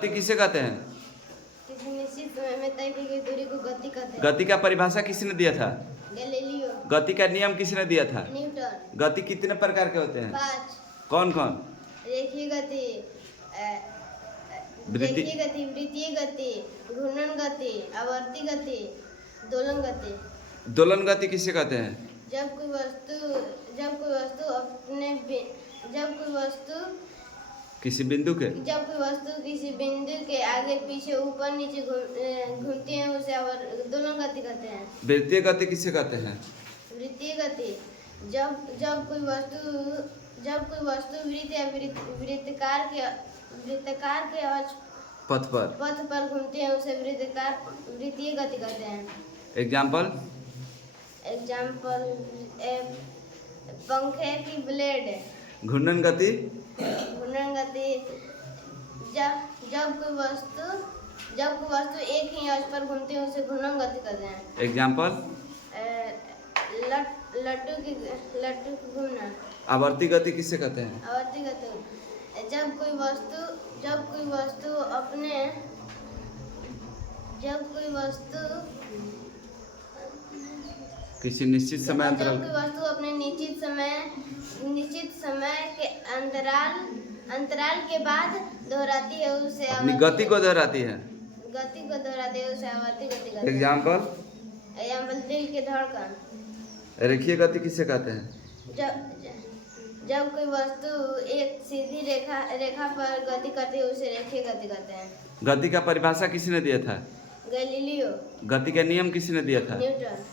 गति किसे कहते हैं? किसी निश्चित समय में तय की गई दूरी को गति कहते हैं। गति का परिभाषा किसने दिया था? गैलीलियो। गति का नियम किसने दिया था? न्यूटन। गति कितने प्रकार के होते हैं? 5। कौन कौन? रेखीय गति, वृत्ति- रेखीय गति, वृत्तीय गति, घूर्णन गति, आवर्ती गति, दोलन गति। दोलन गति किसे कहते हैं? जब कोई वस्तु किसी बिंदु के किसी बिंदु के आगे पीछे ऊपर नीचे घूमती है उसे दोलन गति कहते हैं। वृत्तीय गति किसे कहते हैं? वृत्तीय गति जब कोई वस्तु वृत्त या वृत्ताकार के अक्ष पथ पर घूमती है उसे वृत्तीय गति कहते हैं। एग्जाम्पल पंखे की ब्लेड। घूर्णन गति जब कोई वस्तु एक ही अक्ष पर घूमती है उसे घूर्णन गति कहते हैं। एग्जाम्पल लट्टू की घूमना। आवर्ती गति किसे कहते हैं? आवर्ती गति जब कोई वस्तु किसी निश्चित समय अंतराल अपने निश्चित समय के अंतराल के बाद दोहराती है उसे अपनी गति को दोहराती है। उसे आवर्ती गति कहते हैं। एग्जाम्पल दिल की धड़कन। रेखीय गति किसे कहते हैं? जब कोई वस्तु एक सीधी रेखा पर गति करती है उसे रेखीय गति कहते हैं। गति का परिभाषा किसने दिया था? गैलीलियो। गति का नियम किसने दिया था? न्यूटन।